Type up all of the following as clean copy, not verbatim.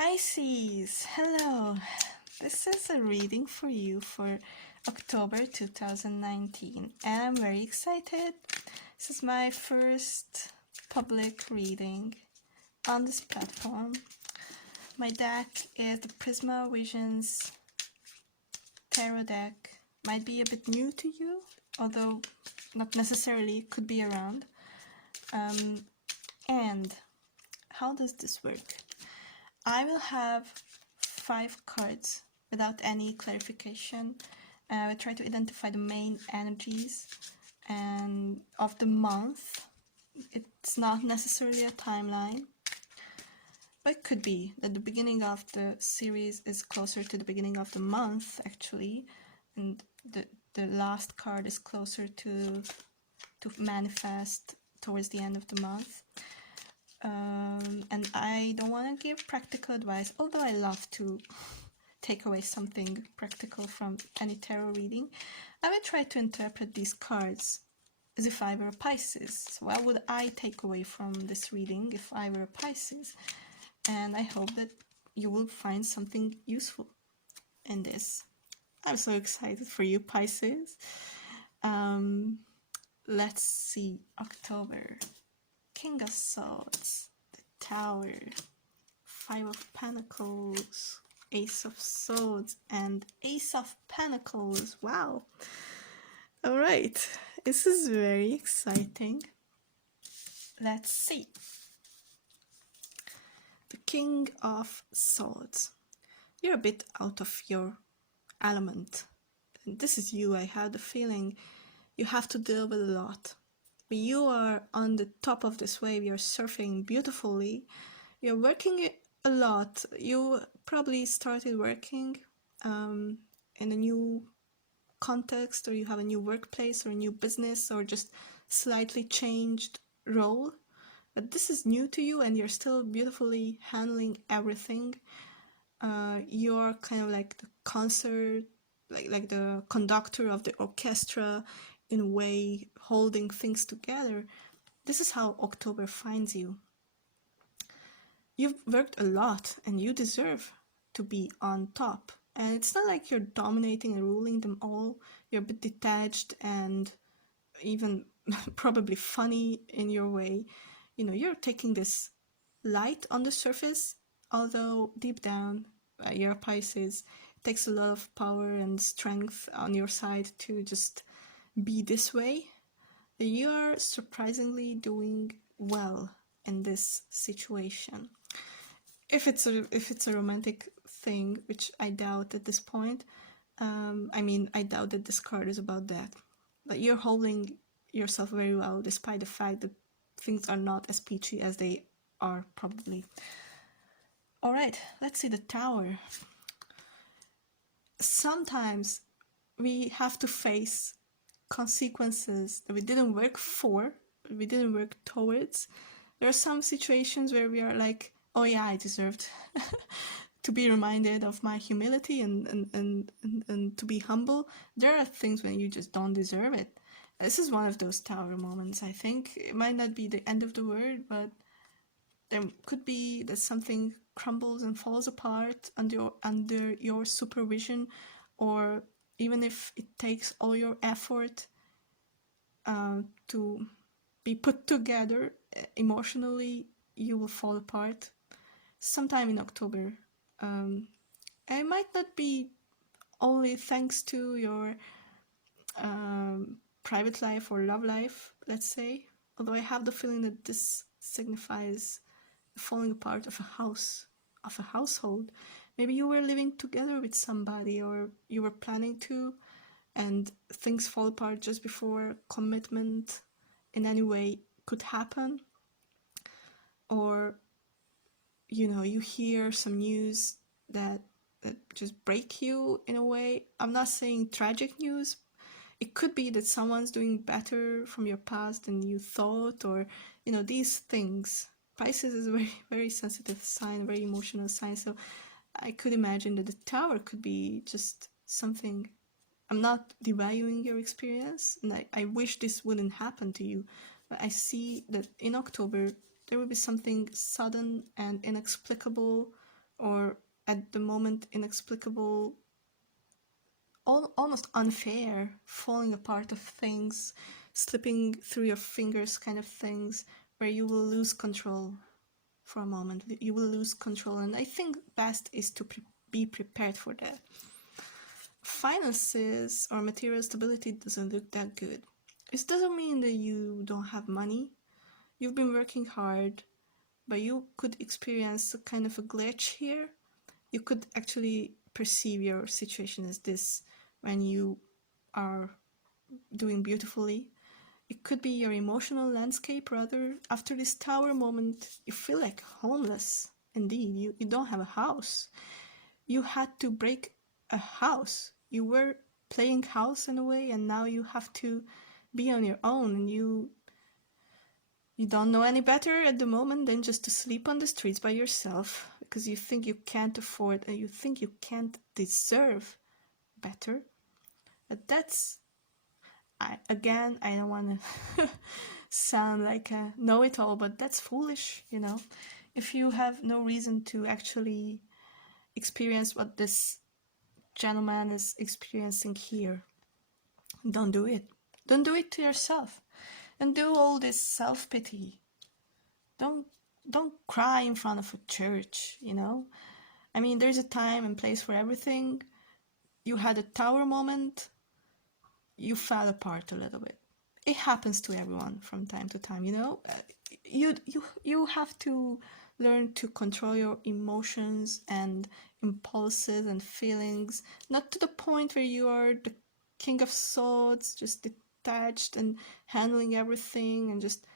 Pisces, hello. This is a reading for you for October 2019, and I'm very excited. This is my first public reading on this platform. My deck is the Prisma Visions Tarot deck. Might be a bit new to you, although not necessarily, could be around. And how does this work? I will have 5 cards without any clarification. I will try to identify the main energies and of the month. It's not necessarily a timeline, but it could be that the beginning of the series is closer to the beginning of the month, actually, and the last card is closer to manifest towards the end of the month. And I don't want to give practical advice, although I love to take away something practical from any tarot reading. I will try to interpret these cards as if I were a Pisces. So what would I take away from this reading if I were a Pisces? And I hope that you will find something useful in this. I'm so excited for you, Pisces. Let's see. October. King of Swords, the Tower, 5 of Pentacles, Ace of Swords, and Ace of Pentacles. Wow. All right. This is very exciting. Let's see. The King of Swords. You're a bit out of your element. And this is you. I have the feeling you have to deal with a lot. But you are on the top of this wave, you're surfing beautifully, you're working a lot. You probably started working in a new context, or you have a new workplace or a new business, or just slightly changed role. But this is new to you and you're still beautifully handling everything. You're kind of like the concert, like the conductor of the orchestra, in a way, holding things together. This is how October finds you. You've worked a lot and you deserve to be on top. And it's not like you're dominating and ruling them all. You're a bit detached and even probably funny in your way. You know, you're taking this light on the surface, although deep down, you're Pisces. It takes a lot of power and strength on your side to just be this way. You're surprisingly doing well in this situation. If it's a romantic thing, which I doubt at this point, I doubt that this card is about that. But you're holding yourself very well, despite the fact that things are not as peachy as they are probably. All right, let's see the Tower. Sometimes we have to face consequences that we didn't work for, we didn't work towards. There are some situations where we are like, oh yeah, I deserved to be reminded of my humility and to be humble. There are things when you just don't deserve it. This is one of those Tower moments, I think. It might not be the end of the world, but there could be that something crumbles and falls apart under your supervision, or even if it takes all your effort to be put together emotionally, you will fall apart sometime in October. It might not be only thanks to your private life or love life, let's say, although I have the feeling that this signifies the falling apart of a house, of a household. Maybe you were living together with somebody, or you were planning to, and things fall apart just before commitment in any way could happen. Or, you know, you hear some news that just break you in a way. I'm not saying tragic news. It could be that someone's doing better from your past than you thought, or, you know, these things. Pisces is a very, very sensitive sign, very emotional sign, so I could imagine that the Tower could be just something. I'm not devaluing your experience, and I wish this wouldn't happen to you, but I see that in October there will be something sudden and inexplicable or at the moment inexplicable, almost unfair falling apart of things, slipping through your fingers kind of things, where you will lose control for a moment. You will lose control, and I think best is to be prepared for that. Finances or material stability doesn't look that good. It doesn't mean that you don't have money. You've been working hard, but you could experience a kind of a glitch here. You could actually perceive your situation as this when you are doing beautifully. It could be your emotional landscape, rather. After this tower moment, you feel like homeless. Indeed, you don't have a house. You had to break a house. You were playing house in a way, and now you have to be on your own, and you don't know any better at the moment than just to sleep on the streets by yourself because you think you can't afford and you think you can't deserve better. But that's, I don't want to sound like a know-it-all, but that's foolish, you know. If you have no reason to actually experience what this gentleman is experiencing here, don't do it. Don't do it to yourself. And do all this self-pity. Don't don't cry in front of a church, you know. I mean, there's a time and place for everything. You had a tower moment, you fell apart a little bit. It happens to everyone from time to time, you know. You have to learn to control your emotions and impulses and feelings, not to the point where you are the king of swords, just detached and handling everything and just,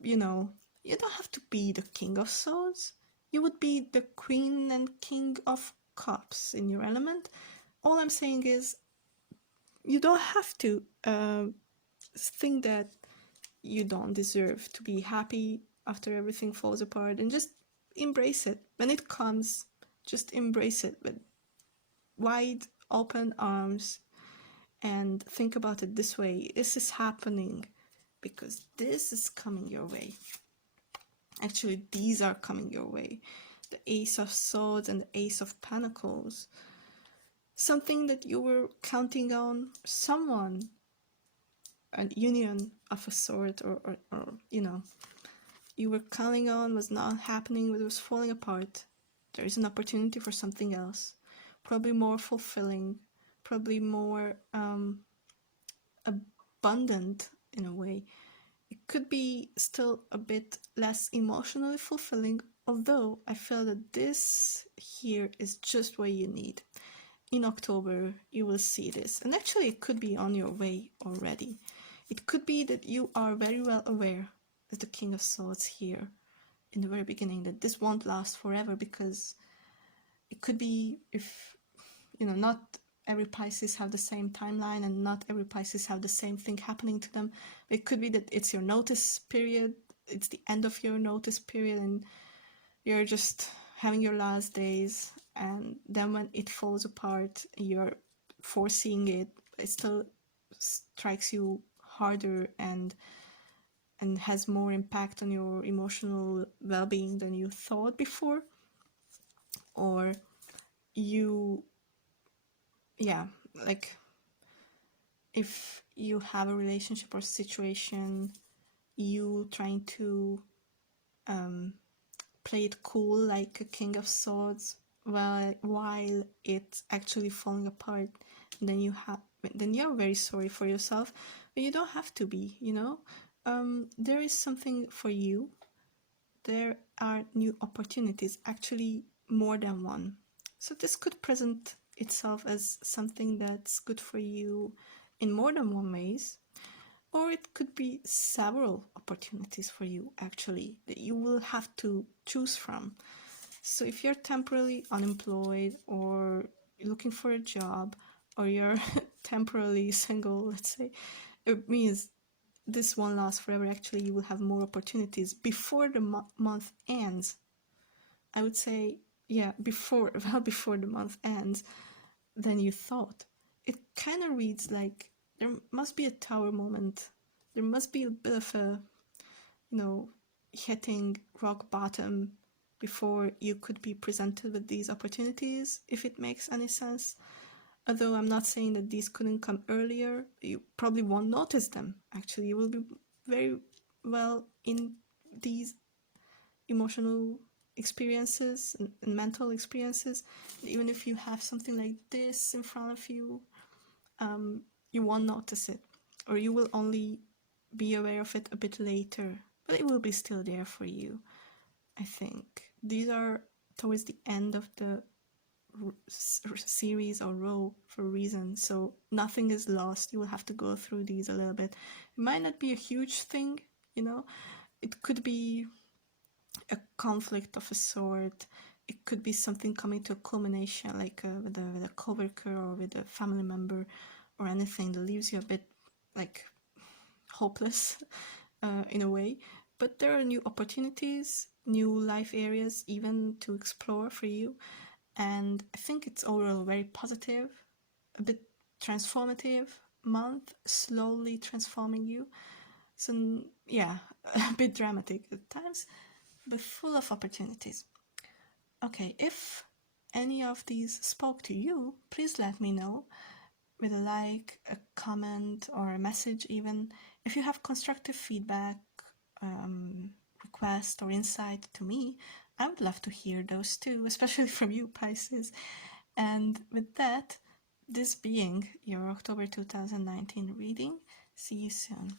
you know, you don't have to be the king of swords. You would be the queen and king of cups in your element. All I'm saying is you don't have to think that you don't deserve to be happy after everything falls apart, and just embrace it. When it comes, just embrace it with wide open arms and think about it this way. This is happening because this is coming your way. Actually, these are coming your way. The Ace of Swords and the Ace of Pentacles. Something that you were counting on, someone, a union of a sort, or you know, you were counting on was not happening, but it was falling apart. There is an opportunity for something else, probably more fulfilling, probably more abundant in a way. It could be still a bit less emotionally fulfilling, although I feel that this here is just what you need. In October, you will see this, and actually it could be on your way already. It could be that you are very well aware, as the King of Swords here in the very beginning, that this won't last forever, because it could be, if, you know, not every Pisces have the same timeline and not every Pisces have the same thing happening to them. It could be that it's your notice period, it's the end of your notice period, and you're just having your last days, and then when it falls apart, you're foreseeing it, it still strikes you harder and has more impact on your emotional well-being than you thought before. Or you, yeah, like if you have a relationship or situation, you trying to play it cool like a King of Swords while it's actually falling apart, then you're very sorry for yourself, but you don't have to be, you know. There is something for you. There are new opportunities, actually more than one. So this could present itself as something that's good for you in more than one ways, or it could be several opportunities for you actually that you will have to choose from. So if you're temporarily unemployed, or looking for a job, or you're temporarily single, let's say, it means this won't last forever. Actually, you will have more opportunities before the month ends. I would say, yeah, well before the month ends than you thought. It kind of reads like there must be a tower moment. There must be a bit of a, you know, hitting rock bottom before you could be presented with these opportunities, if it makes any sense. Although I'm not saying that these couldn't come earlier, you probably won't notice them. Actually, you will be very well in these emotional experiences and mental experiences. Even if you have something like this in front of you, you won't notice it, or you will only be aware of it a bit later, but it will be still there for you. I think these are towards the end of the series or row for a reason, so nothing is lost. You will have to go through these a little bit. It might not be a huge thing, you know, it could be a conflict of a sort. It could be something coming to a culmination, like with a coworker or with a family member, or anything that leaves you a bit like hopeless in a way. But there are new opportunities, new life areas even to explore for you, and I think it's overall very positive, a bit transformative month, slowly transforming you. So yeah, a bit dramatic at times, but full of opportunities. Okay, if any of these spoke to you, please let me know with a like, a comment, or a message even. If you have constructive feedback, request, or insight to me, I would love to hear those too, especially from you, Pisces. And with that, this being your October 2019 reading, see you soon.